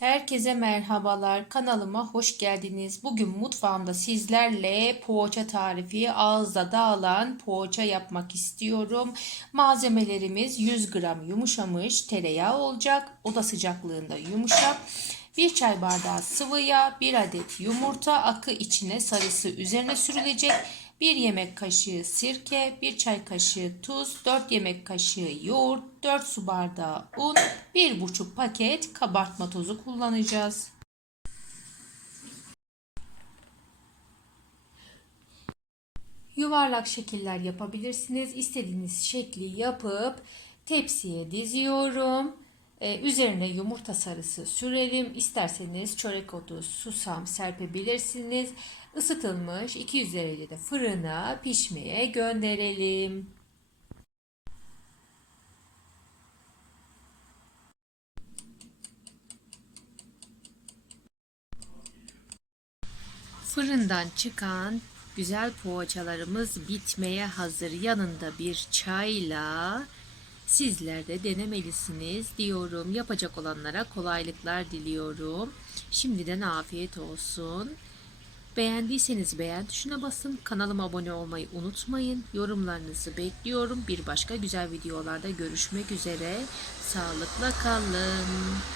Herkese merhabalar. Kanalıma hoş geldiniz. Bugün mutfağımda sizlerle poğaça tarifi, ağızda dağılan poğaça yapmak istiyorum. Malzemelerimiz 100 gram yumuşamış tereyağı olacak. Oda sıcaklığında yumuşak. 1 çay bardağı sıvı yağ, 1 adet yumurta akı içine sarısı üzerine sürülecek. 1 yemek kaşığı sirke, 1 çay kaşığı tuz, 4 yemek kaşığı yoğurt, 4 su bardağı un, 1,5 paket kabartma tozu kullanacağız. Yuvarlak şekiller yapabilirsiniz. İstediğiniz şekli yapıp tepsiye diziyorum. Ee, üzerine yumurta sarısı sürelim. İsterseniz çörek otu, susam serpebilirsiniz. Isıtılmış 200 derecede fırına pişmeye gönderelim. Fırından çıkan güzel poğaçalarımız bitmeye hazır. Yanında bir çayla sizler de denemelisiniz diyorum. Yapacak olanlara kolaylıklar diliyorum. Şimdiden afiyet olsun. Beğendiyseniz beğen tuşuna basın. Kanalıma abone olmayı unutmayın. Yorumlarınızı bekliyorum. Bir başka güzel videolarda görüşmek üzere. Sağlıkla kalın.